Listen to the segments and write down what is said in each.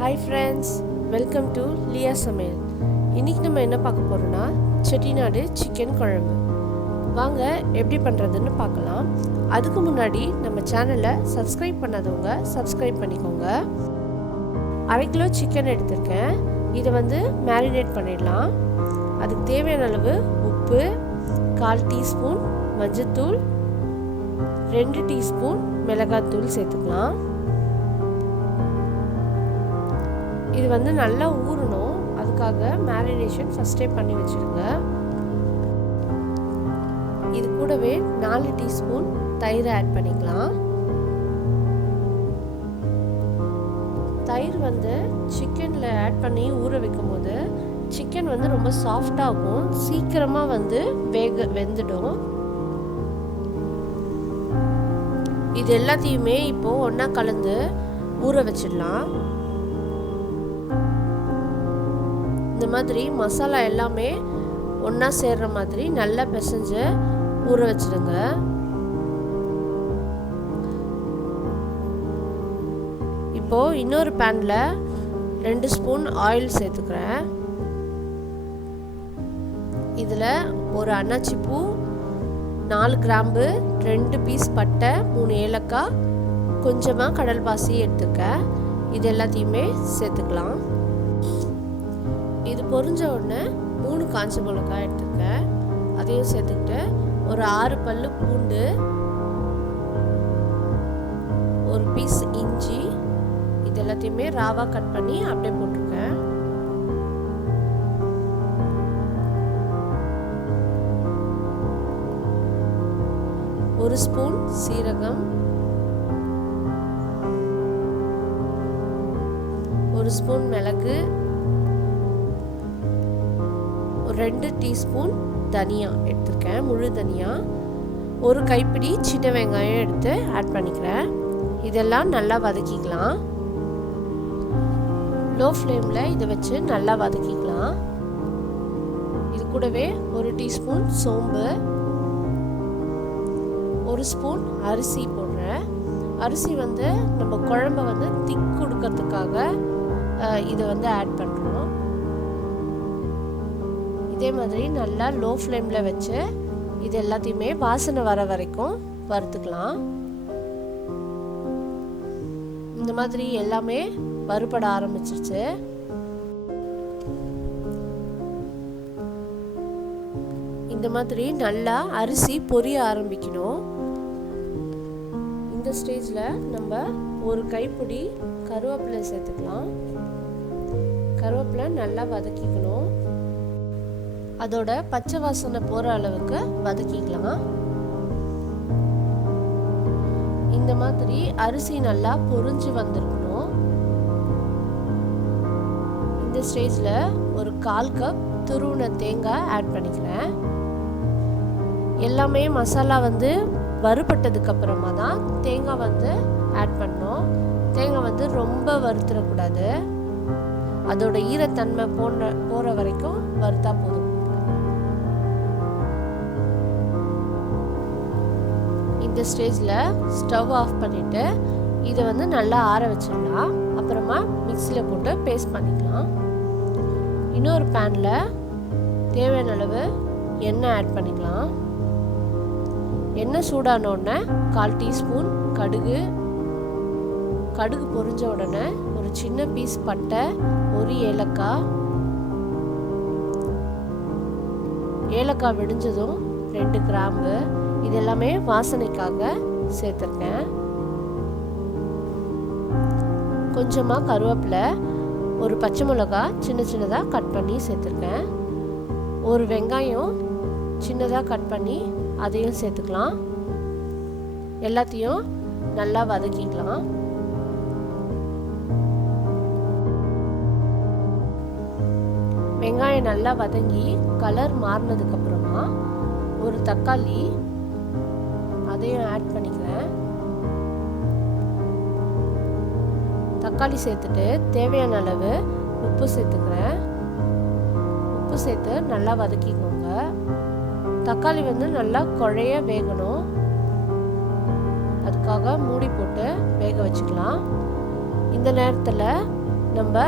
Hi friends, welcome to Lia Samayal. இன்னைக்கு நம்ம என்ன பார்க்க போறோம்னா செட்டிநாடு சிக்கன் குழம்பு. வாங்க எப்படி பண்றதுன்னு பார்க்கலாம். அதுக்கு முன்னாடி நம்ம சேனலை சப்ஸ்கிரைப் பண்ணாதவங்க சப்ஸ்கிரைப் பண்ணிக்கோங்க. 1/2 கிலோ சிக்கன் எடுத்துர்க்கேன். இதை மேரினேட் பண்ணிடலாம். அதுக்கு தேவையான அளவு உப்பு, 1/4 டீஸ்பூன் மஞ்சள்தூள், 2 டீஸ்பூன் மிளகாய்த்தூள் சேர்த்துக்கலாம். இது நல்லா ஊறணும். அதுக்காக மேரினேஷன் ஃபர்ஸ்டே பண்ணி வச்சிடுங்க. இது கூடவே 4 டீஸ்பூன் தயிர் ஆட் பண்ணிக்கலாம். தயிர் சிக்கன்ல ஆட் பண்ணி ஊற வைக்கும் போது சிக்கன் ரொம்ப சாஃப்டாகும், சீக்கிரமா வெந்துடும். இது எல்லாத்தையுமே இப்போ ஒண்ணா கலந்து ஊற வச்சிடலாம். இந்த மாதிரி மசாலா எல்லாமே ஒண்ணா சேர்ற மாதிரி நல்லா பிசைஞ்சு ஊற வச்சிடுங்க. இப்போ இன்னொரு பேன்ல 2 ஸ்பூன் ஆயில் சேர்த்துக்கிறேன். இதுல ஒரு அன்னாச்சி பூ, 4 கிராம்பு, 2 பீஸ் பட்டை, 3 ஏலக்காய், கொஞ்சமா கடல் பாசி எடுத்துக்கேன். இது எல்லாத்தையுமே சேர்த்துக்கலாம். இது பொரிஞ்ச உடனே 3 காஞ்ச மிளகாய் எடுத்துக்கேன். அதையும் சேர்த்துக்கிட்டு ஒரு 6 பல்லு பூண்டு, ஒரு பீஸ் இஞ்சி, இது எல்லாத்தையுமே ராவா கட் பண்ணி அப்படியே போட்டுருக்கேன். ஒரு ஸ்பூன் சீரகம், ஒரு ஸ்பூன் மிளகு, 2 டீஸ்பூன் தனியா எடுத்துருக்கேன், முழு தனியா, ஒரு கைப்பிடி சின்ன வெங்காயம் எடுத்து ஆட் பண்ணிக்கிறேன். இதெல்லாம் நல்லா வதக்கிக்கலாம். லோ ஃப்ளேமில் இதை வச்சு நல்லா வதக்கிக்கலாம். இது கூடவே 1 டீஸ்பூன் சோம்பு, 1 ஸ்பூன் அரிசி போடுறேன். அரிசி நம்ம குழம்பை திக் கொடுக்கறதுக்காக இதை ஆட் பண்ணுறோம். இதே மாதிரி நல்லா லோ ஃப்ளேமில் வச்சு இது எல்லாத்தையுமே வாசனை வர வரைக்கும் வறுத்துக்கலாம். இந்த மாதிரி எல்லாமே வறுபட ஆரம்பிச்சிருச்சு. இந்த மாதிரி நல்லா அரிசி பொரிய ஆரம்பிக்கணும். இந்த ஸ்டேஜில் நம்ம ஒரு கைப்பிடி கருவேப்பிலை சேர்த்துக்கலாம். கருவேப்பிலை நல்லா வதக்கிக்கணும். அதோட பச்சை வாசனை போகிற அளவுக்கு வதக்கிக்கலாம். இந்த மாதிரி அரிசி நல்லா பொரிஞ்சு வந்திருக்கணும். இந்த ஸ்டேஜில் ஒரு 1/4 கப் துருவின தேங்காய் ஆட் பண்ணிக்கிறேன். எல்லாமே மசாலா வறுபட்டதுக்கு அப்புறமா தான் தேங்காய் ஆட் பண்ணோம். தேங்காய் ரொம்ப வறுத்துடக்கூடாது. அதோட ஈரத்தன்மை போகிற வரைக்கும் வறுத்தா போதும். இந்த ஸ்டேஜில் ஸ்டவ் ஆஃப் பண்ணிவிட்டு இதை நல்லா ஆற வச்சிடலாம். அப்புறமா மிக்சியில் போட்டு பேஸ்ட் பண்ணிக்கலாம். இன்னொரு பேனில் தேவையான அளவு எண்ணெய் ஆட் பண்ணிக்கலாம். எண்ணெய் சூடான உடனே 1/4 டீஸ்பூன் கடுகு, கடுகு பொரிஞ்ச உடனே ஒரு சின்ன பீஸ் பட்டை, ஒரு ஏலக்காய், ஏலக்காய் வெடிஞ்சதும் 2 கிராம்பு, இது எல்லாமே வாசனைக்காக சேர்த்துருக்கேன். கொஞ்சமாக கருவேப்பிலை, ஒரு பச்சை மிளகாய் சின்ன சின்னதாக கட் பண்ணி சேர்த்துருக்கேன். ஒரு வெங்காயம் சின்னதாக கட் பண்ணி அதையும் சேர்த்துக்கலாம். எல்லாத்தையும் நல்லா வதக்கிக்கலாம். வெங்காயம் நல்லா வதங்கி கலர் மாறினதுக்கு அப்புறமா ஒரு தக்காளி அதையும் ஆட் பண்ணிக்கிறேன். தக்காளி சேர்த்துட்டு தேவையான அளவு உப்பு சேர்த்துக்கிறேன். உப்பு சேர்த்து நல்லா வதக்கிக்கோங்க. தக்காளி நல்லா குழைய வேகணும். அதுக்காக மூடி போட்டு வேக வச்சுக்கலாம். இந்த நேரத்தில் நம்ம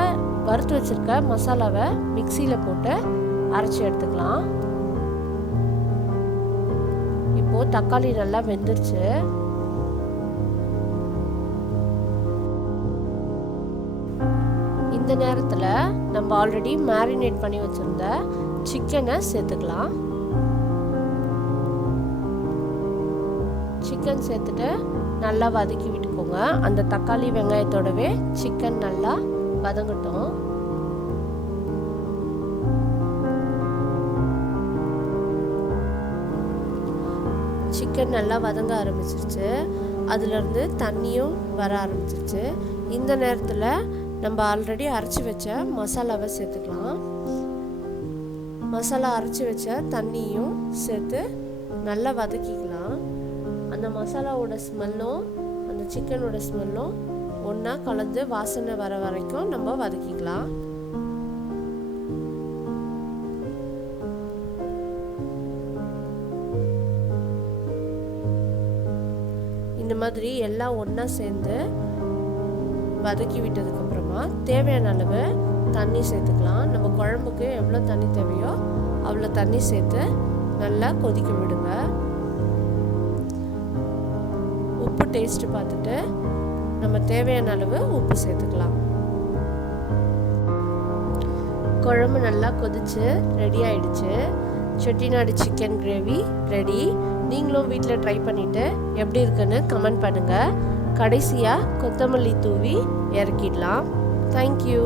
வறுத்து வச்சுருக்க மசாலாவை மிக்சியில் போட்டு அரைச்சி எடுத்துக்கலாம். இப்போது தக்காளி நல்லா வெந்துருச்சு. இந்த நேரத்தில் நம்ம ஆல்ரெடி மேரினேட் பண்ணி வச்சுருந்த சிக்கனை சேர்த்துக்கலாம். சிக்கன் சேர்த்துட்டு நல்லா வதக்கி விட்டுக்கோங்க. அந்த தக்காளி வெங்காயத்தோடவே சிக்கன் நல்லா வதங்கட்டும். சிக்கன் நல்லா வதங்க ஆரம்பிச்சிருச்சு. அதுலேருந்து தண்ணியும் வர ஆரம்பிச்சிருச்சு. இந்த நேரத்தில் நம்ம ஆல்ரெடி அரைச்சி வச்ச மசாலாவை சேர்த்துக்கலாம். மசாலா அரைச்சி வச்ச தண்ணியும் சேர்த்து நல்லா வதக்கிக்கலாம். அந்த மசாலாவோட ஸ்மெல்லும் அந்த சிக்கனோட ஸ்மெல்லும் ஒன்றா கலந்து வாசனை வர வரைக்கும் நம்ம வதக்கிக்கலாம். இந்த மாதிரி எல்லாம் ஒன்றா சேர்ந்து வதக்கி விட்டதுக்கப்புறமா தேவையான அளவு தண்ணி சேர்த்துக்கலாம். நம்ம குழம்புக்கு எவ்வளோ தண்ணி தேவையோ அவ்வளோ தண்ணி சேர்த்து நல்லா கொதிக்க விடுங்க. உப்பு டேஸ்ட் பார்த்துட்டு நம்ம தேவையான அளவு உப்பு சேர்த்துக்கலாம். குழம்பு நல்லா கொதிச்சு ரெடி ஆயிடுச்சு. Chettinad chicken gravy ready. நீங்களும் வீட்டில் ட்ரை பண்ணிவிட்டு எப்படி இருக்குன்னு கமெண்ட் பண்ணுங்கள். கடைசியாக கொத்தமல்லி தூவி இறக்கிடலாம். தேங்க்யூ.